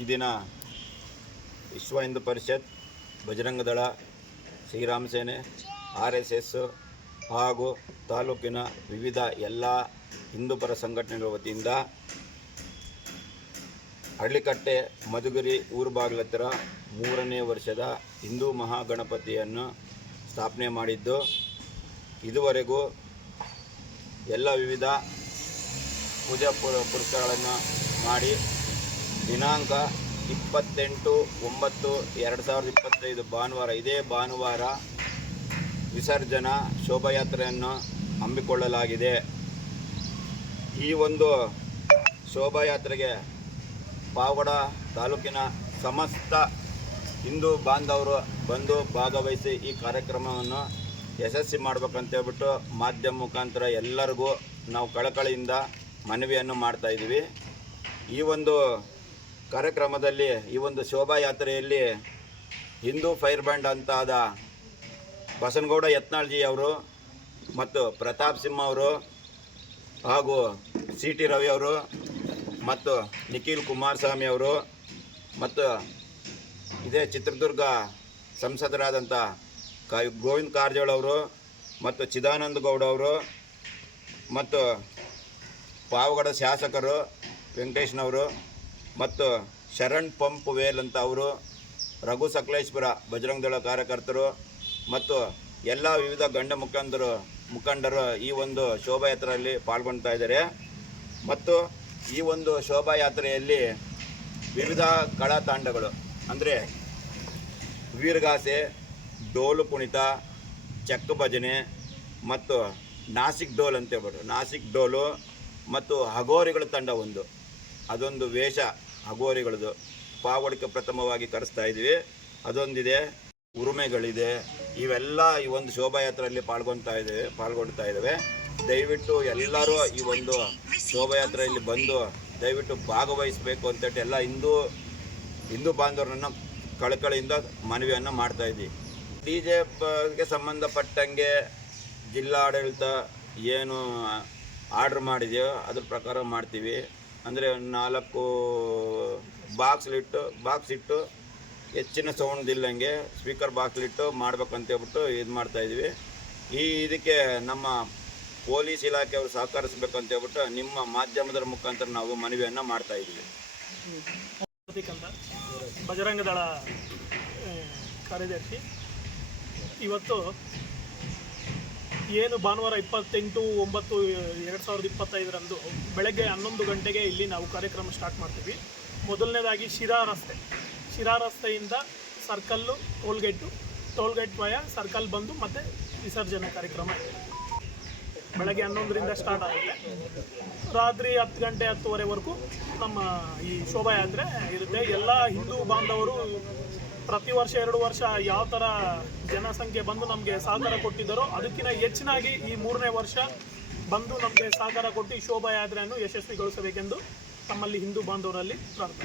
ಈ ದಿನ ವಿಶ್ವ ಹಿಂದೂ ಪರಿಷತ್ ಬಜರಂಗದಳ ದಳ, ಶ್ರೀರಾಮ ಸೇನೆ, ಆರ್ ಎಸ್ ಎಸ್ ಹಾಗೂ ತಾಲೂಕಿನ ವಿವಿಧ ಎಲ್ಲ ಹಿಂದೂಪರ ಸಂಘಟನೆಗಳ ವತಿಯಿಂದ ಹಳ್ಳಿಕಟ್ಟೆ ಮಧುಗಿರಿ, ಊರು ಬಾಗಿಲ ಹತ್ತಿರ ಮೂರನೇ ವರ್ಷದ ಹಿಂದೂ ಮಹಾಗಣಪತಿಯನ್ನು ಸ್ಥಾಪನೆ ಮಾಡಿದ್ದು. ಇದುವರೆಗೂ ಎಲ್ಲ ವಿವಿಧ ಪೂಜಾ ಪುರ ಪುರಸ್ಕಾರಗಳನ್ನು ಮಾಡಿ ದಿನಾಂಕ ಇಪ್ಪತ್ತೆಂಟು ಒಂಬತ್ತು ಎರಡು ಸಾವಿರದ ಇಪ್ಪತ್ತೈದು ಭಾನುವಾರ. ಇದೇ ಭಾನುವಾರ ವಿಸರ್ಜನಾ ಶೋಭಾಯಾತ್ರೆಯನ್ನು ಹಮ್ಮಿಕೊಳ್ಳಲಾಗಿದೆ. ಈ ಒಂದು ಶೋಭಾಯಾತ್ರೆಗೆ ಪಾವಡ ತಾಲೂಕಿನ ಸಮಸ್ತ ಹಿಂದೂ ಬಾಂಧವರು ಬಂದು ಭಾಗವಹಿಸಿ ಈ ಕಾರ್ಯಕ್ರಮವನ್ನು ಯಶಸ್ವಿ ಮಾಡ್ಬೇಕಂತ ಹೇಳ್ಬಿಟ್ಟು ಮಾಧ್ಯಮ ಮುಖಾಂತರ ಎಲ್ಲರಿಗೂ ನಾವು ಕಳಕಳಿಯಿಂದ ಮನವಿಯನ್ನು ಮಾಡ್ತಾ ಇದ್ದೀವಿ. ಈ ಒಂದು ಕಾರ್ಯಕ್ರಮದಲ್ಲಿ ಈ ಒಂದು ಶೋಭಾಯಾತ್ರೆಯಲ್ಲಿ ಹಿಂದೂ ಫೈರ್ ಬ್ಯಾಂಡ್ ಅಂತಾದ ಬಸನಗೌಡ ಯತ್ನಾಳ್ಜಿ ಅವರು ಮತ್ತು ಪ್ರತಾಪ್ ಸಿಂಹ ಅವರು ಹಾಗೂ ಸಿ ಟಿ ರವಿ ಅವರು ಮತ್ತು ನಿಖಿಲ್ ಕುಮಾರಸ್ವಾಮಿ ಅವರು ಮತ್ತು ಇದೇ ಚಿತ್ರದುರ್ಗ ಸಂಸದರಾದಂಥ ಕ ಗೋವಿಂದ ಕಾರಜೋಳ ಅವರು ಮತ್ತು ಚಿದಾನಂದ ಗೌಡ ಅವರು ಮತ್ತು ಪಾವಗಡ ಶಾಸಕರು ವೆಂಕಟೇಶ್ನವರು ಮತ್ತು ಶರಣ್ ಪಂಪ್ ವೇಲ್ ಅಂತ ಅವರು, ರಘು ಸಕಲೇಶ್ವರ ಬಜರಂಗ ದಳ ಕಾರ್ಯಕರ್ತರು ಮತ್ತು ಎಲ್ಲ ವಿವಿಧ ಗಂಡ ಮುಖಂಡರು ಮುಖಂಡರು ಈ ಒಂದು ಶೋಭಾಯಾತ್ರೆಯಲ್ಲಿ ಪಾಲ್ಗೊಳ್ತಾ ಇದ್ದಾರೆ. ಮತ್ತು ಈ ಒಂದು ಶೋಭಾಯಾತ್ರೆಯಲ್ಲಿ ವಿವಿಧ ಕಳಾ ತಾಂಡಗಳು ಅಂದರೆ ವೀರಗಾಸೆ, ಡೋಲು ಕುಣಿತ, ಚಕ್ಕ ಭಜನೆ ಮತ್ತು ನಾಸಿಕ್ ಡೋಲ್ ಅಂತ ಹೇಳ್ಬೋದು. ನಾಸಿಕ್ ಡೋಲು ಮತ್ತು ಹಗೋರಿಗಳ ತಂಡ ಒಂದು. ಅದೊಂದು ವೇಷ. ಹಗೋರಿಗಳದು ಪಾವಡಿಕೆ ಪ್ರಥಮವಾಗಿ ಕರೆಸ್ತಾ ಇದ್ದೀವಿ ಅದೊಂದಿದೆ ಉರುಮೆಗಳಿದೆ. ಇವೆಲ್ಲ ಈ ಒಂದು ಶೋಭಾಯಾತ್ರೆಯಲ್ಲಿ ಪಾಲ್ಗೊಳ್ತಾ ಇದ್ದೇವೆ, ಪಾಲ್ಗೊಳ್ತಾ ಇದ್ದಾವೆ. ದಯವಿಟ್ಟು ಎಲ್ಲರೂ ಈ ಒಂದು ಶೋಭಾಯಾತ್ರೆಯಲ್ಲಿ ಬಂದು ದಯವಿಟ್ಟು ಭಾಗವಹಿಸಬೇಕು ಅಂತೇಳಿ ಎಲ್ಲ ಹಿಂದೂ ಹಿಂದೂ ಬಾಂಧವರನ್ನು ಕಳಕಳಿಯಿಂದ ಮನವಿಯನ್ನು ಮಾಡ್ತಾ ಇದ್ದೀವಿ. ಡಿ ಜೆ ಗೆ ಸಂಬಂಧಪಟ್ಟಂಗೆ ಜಿಲ್ಲಾಡಳಿತ ಏನು ಆರ್ಡ್ರ್ ಮಾಡಿದೆಯೋ ಅದ್ರ ಪ್ರಕಾರ ಮಾಡ್ತೀವಿ. ಅಂದರೆ ನಾಲ್ಕು ಬಾಕ್ಸ್ಲಿಟ್ಟು ಬಾಕ್ಸ್ ಇಟ್ಟು ಹೆಚ್ಚಿನ ಸೌಂಡ್ ಇಲ್ಲಂಗೆ ಸ್ಪೀಕರ್ ಬಾಕ್ಸ್ಲಿಟ್ಟು ಮಾಡ್ಬೇಕಂತ ಹೇಳ್ಬಿಟ್ಟು ಇದು ಮಾಡ್ತಾ ಇದ್ವಿ. ಈ ಇದಕ್ಕೆ ನಮ್ಮ ಪೊಲೀಸ್ ಇಲಾಖೆಯವರು ಅಂತ ಹೇಳ್ಬಿಟ್ಟು ನಿಮ್ಮ ಮಾಧ್ಯಮದ ಮುಖಾಂತರ ನಾವು ಮನವಿಯನ್ನು ಮಾಡ್ತಾ ಇದ್ವಿ. ಪ್ರತೀಕ್ ಬಜರಂಗ ದಳ ಕಾರ್ಯದರ್ಶಿ, ಇವತ್ತು ಏನು ಭಾನುವಾರ ಇಪ್ಪತ್ತೆಂಟು ಒಂಬತ್ತು ಎರಡು ಸಾವಿರದ ಇಪ್ಪತ್ತೈದರಂದು ಬೆಳಗ್ಗೆ ಹನ್ನೊಂದು ಗಂಟೆಗೆ ಇಲ್ಲಿ ನಾವು ಕಾರ್ಯಕ್ರಮ ಸ್ಟಾರ್ಟ್ ಮಾಡ್ತೀವಿ. ಮೊದಲನೇದಾಗಿ ಶಿರಾ ರಸ್ತೆ. ಶಿರಾ ರಸ್ತೆಯಿಂದ circle, tollgate, tollgate via circle ಬಂದು ಮತ್ತು ವಿಸರ್ಜನೆ ಕಾರ್ಯಕ್ರಮ. ಇದೆ ಬೆಳಗ್ಗೆ ಹನ್ನೊಂದರಿಂದ ಸ್ಟಾರ್ಟ್ ಆಗುತ್ತೆ. ರಾತ್ರಿ ಹತ್ತು ಗಂಟೆ ಹತ್ತುವರೆವರೆಗೂ ನಮ್ಮ ಈ ಶೋಭಾಯಾತ್ರೆ ಇರುತ್ತೆ. ಎಲ್ಲ ಹಿಂದೂ ಬಾಂಧವರು ಪ್ರತಿ ವರ್ಷ ಎರಡು ವರ್ಷ ಯಾವ ಥರ ಜನಸಂಖ್ಯೆ ಬಂದು ನಮಗೆ ಸಹಕಾರ ಕೊಟ್ಟಿದ್ದಾರೋ ಅದಕ್ಕಿಂತ ಹೆಚ್ಚಿನಾಗಿ ಈ ಮೂರನೇ ವರ್ಷ ಬಂದು ನಮಗೆ ಸಹಕಾರ ಕೊಟ್ಟು ಶೋಭಾಯಾತ್ರೆಯನ್ನು ಯಶಸ್ವಿಗೊಳಿಸಬೇಕೆಂದು ತಮ್ಮಲ್ಲಿ ಹಿಂದೂ ಬಾಂಧವರಲ್ಲಿ ಪ್ರಾರ್ಥನೆ.